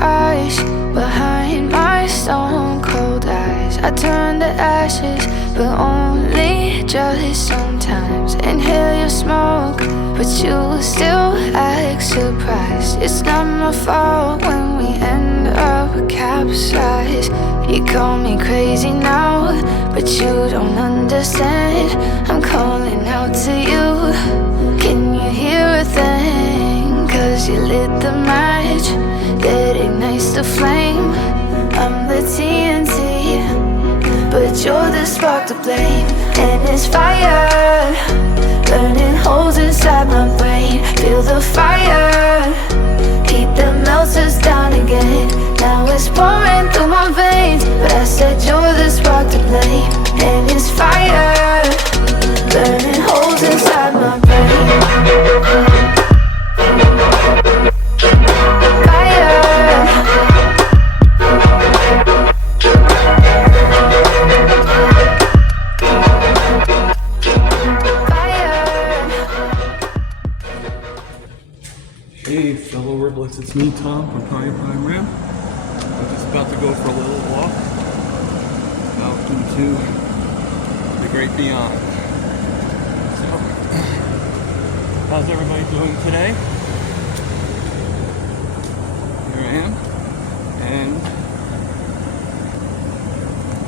eyes behind my stone cold eyes. I turn to ashes, but only just sometimes. Inhale your smoke, but you still act surprised. It's not my fault when we end up capsized. You call me crazy now, but you don't understand. I'm calling out to you. Can you hear a thing? 'Cause you lit the match that ignites the flame. I'm the TNT, but you're the spark to blame. And it's fire, burning holes inside my brain. Feel the fire, heat that melts us down again. Now it's pouring through my veins, but I said you're the spark to blame. And it's fire, burning holes inside my brain. Hey fellow Riblets, it's me Tom from Carnivore Adjustments. I'm just about to go for a little walk out into the great beyond. So, how's everybody doing today? Here I am, and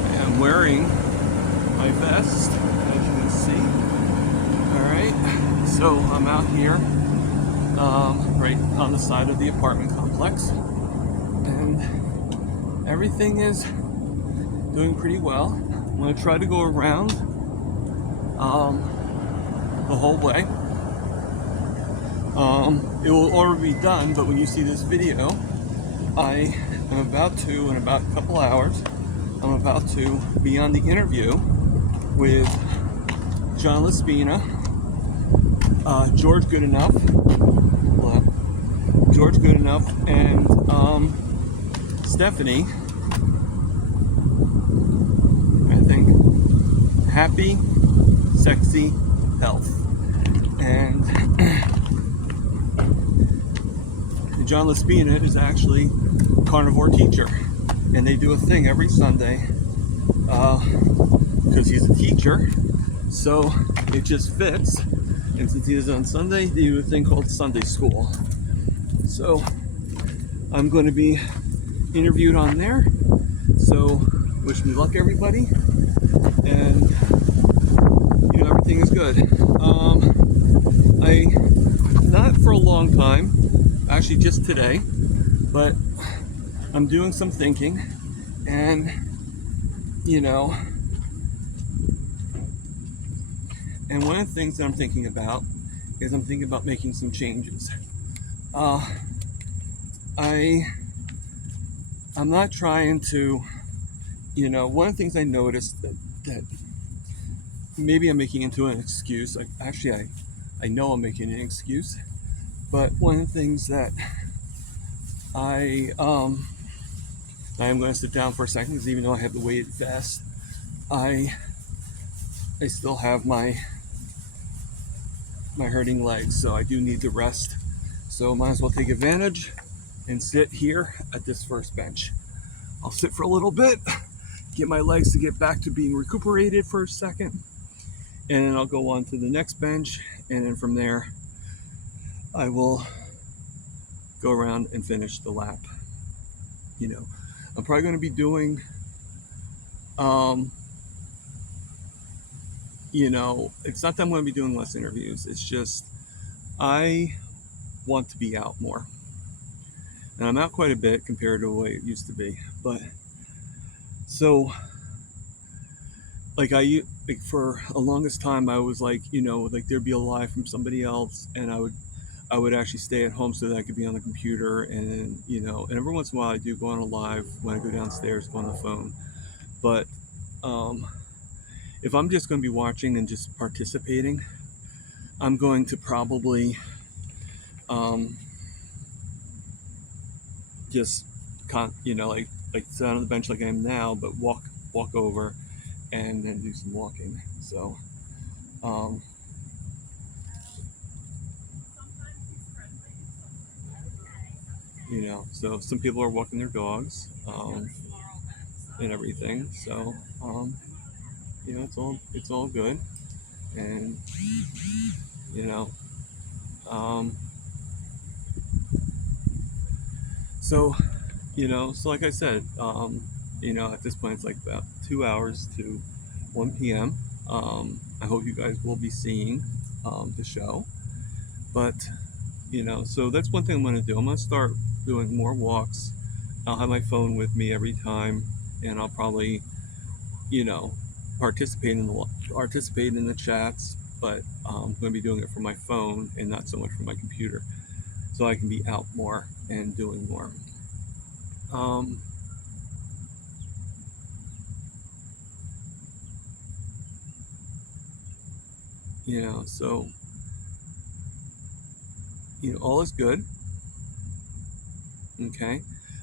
I am wearing my vest, as you can see. Alright, so I'm out here right on the side of the apartment complex, and everything is doing pretty well. I'm going to try to go around the whole way. It will already be done, but when you see this video, I am about to, in about a couple hours, I'm about to be on the interview with John Laspina, George Goodenough, and Stephanie, I think, Happy Sexy Health. And John Laspina is actually a carnivore teacher, and they do a thing every Sunday because he's a teacher, so it just fits. And since he is on Sunday, they do a thing called Sunday School. So I'm going to be interviewed on there. So wish me luck, everybody. And everything is good. I not for a long time, actually just today, but I'm doing some thinking, and and one of the things that I'm thinking about is I'm thinking about making some changes. I'm not trying to, one of the things I noticed that maybe I'm making into an excuse. I know I'm making an excuse, but one of the things that I am going to sit down for a second, because even though I have the weighted vest, I still have my hurting legs, so I do need to rest. So might as well take advantage and sit here at this first bench. I'll sit for a little bit, get my legs to get back to being recuperated for a second, and then I'll go on to the next bench, and then from there I will go around and finish the lap. I'm probably going to be doing it's not that I'm going to be doing less interviews, it's just I want to be out more. And I'm out quite a bit compared to the way it used to be. But so for a longest time I was there'd be a live from somebody else, and I would actually stay at home so that I could be on the computer, and and every once in a while I do go on a live when I go downstairs, go on the phone. But if I'm just going to be watching and just participating, I'm going to probably just sit on the bench like I am now, but walk over and then do some walking. So You know, so some people are walking their dogs, and everything. So, you know, it's all good, and you know, um, so you know, so like I said, you know, at this point it's like about 2 hours to 1 p.m. I hope you guys will be seeing the show, but you know, so that's one thing I'm going to do. I'm going to start doing more walks. I'll have my phone with me every time, and I'll probably, you know, participate in the chats, but I'm going to be doing it from my phone and not so much from my computer, so I can be out more and doing more. Um, you know, so you know, all is good. Okay.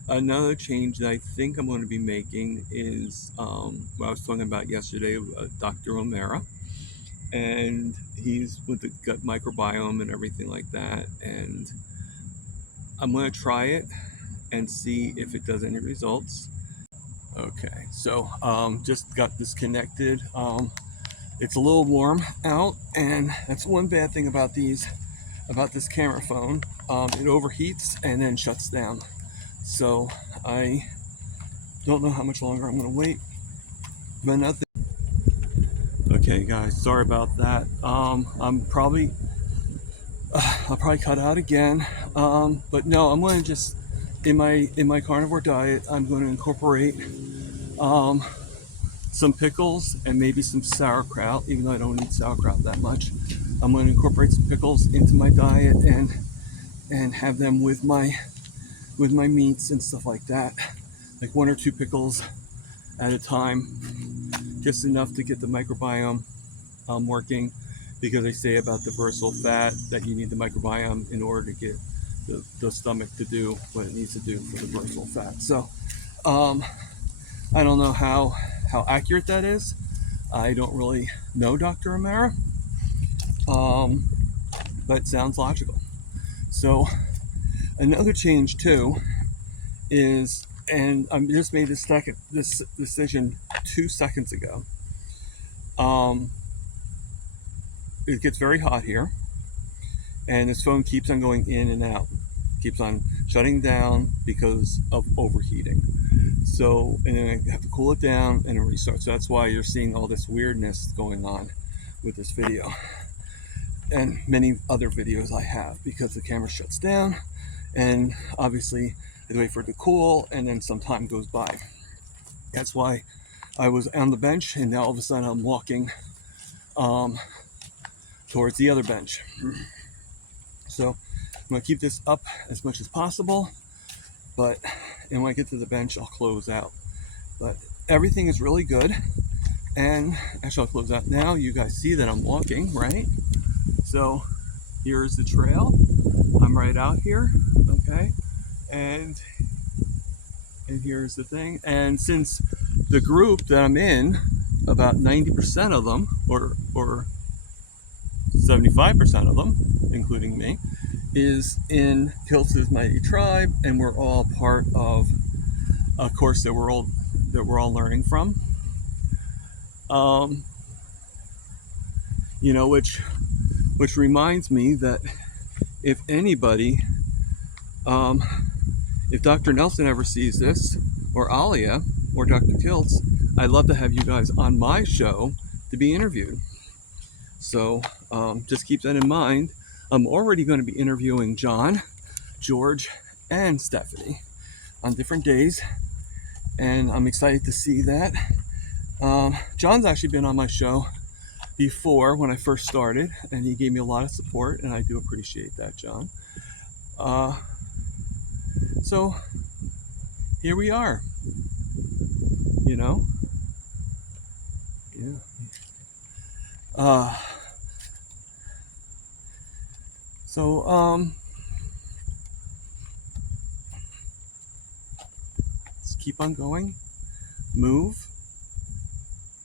Another change that I think I'm going to be making is what I was talking about yesterday, Dr. O'Mara, and he's with the gut microbiome and everything like that. And I'm going to try it and see if it does any results. Okay, so just got disconnected. It's a little warm out, and that's one bad thing about this camera phone. It overheats and then shuts down. So I don't know how much longer I'm going to wait, but nothing. Okay, guys, sorry about that. I'll probably cut out again. But no, I'm going to just in my carnivore diet, I'm going to incorporate um, some pickles and maybe some sauerkraut, even though I don't eat sauerkraut that much. I'm going to incorporate some pickles into my diet and have them with my meats and stuff like that, like 1 or 2 pickles at a time, just enough to get the microbiome working, because they say about the visceral fat that you need the microbiome in order to get the stomach to do what it needs to do for the visceral fat. So I don't know how accurate that is. I don't really know Dr. O'Mara, but it sounds logical. So another change too is, and I just made this decision 2 seconds ago. It gets very hot here, and this phone keeps on going in and out, keeps on shutting down because of overheating. So, and then I have to cool it down and restart. So that's why you're seeing all this weirdness going on with this video and many other videos I have, because the camera shuts down, and obviously I wait for it to cool, and then some time goes by. That's why I was on the bench, and now all of a sudden I'm walking towards the other bench. So I'm going to keep this up as much as possible, and when I get to the bench, I'll close out. But everything is really good, and actually I'll close out now. You guys see that I'm walking, right? So here's the trail. I'm right out here, okay? And here's the thing. And since the group that I'm in, about 90% of them, or 75% of them, including me, is in Kiltz's Mighty Tribe, and we're all part of a course that we're all learning from. You know, which reminds me that if anybody, if Dr. Nelson ever sees this, or Alia, or Dr. Kiltz, I'd love to have you guys on my show to be interviewed. So just keep that in mind. I'm already going to be interviewing John, George, and Stephanie on different days, and I'm excited to see that. John's actually been on my show before when I first started, and he gave me a lot of support, and I do appreciate that, John. So here we are, you know. Yeah. So let's keep on going, move.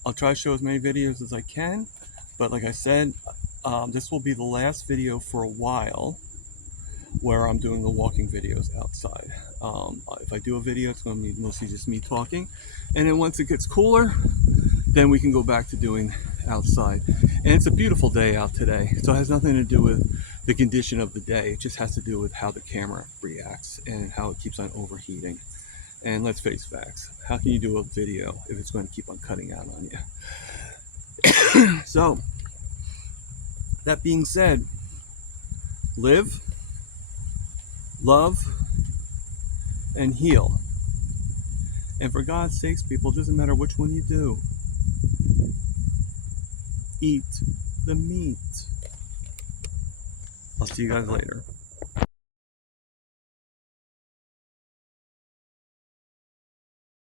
I'll try to show as many videos as I can, but like I said, this will be the last video for a while. where I'm doing the walking videos outside. If I do a video, it's going to be mostly just me talking. And then once it gets cooler, then we can go back to doing outside. And it's a beautiful day out today, so it has nothing to do with the condition of the day. It just has to do with how the camera reacts and how it keeps on overheating. And let's face facts, how can you do a video if it's going to keep on cutting out on you? So, that being said, live, love, and heal. And for God's sakes, people, it doesn't matter which one you do. Eat the meat. I'll see you guys later.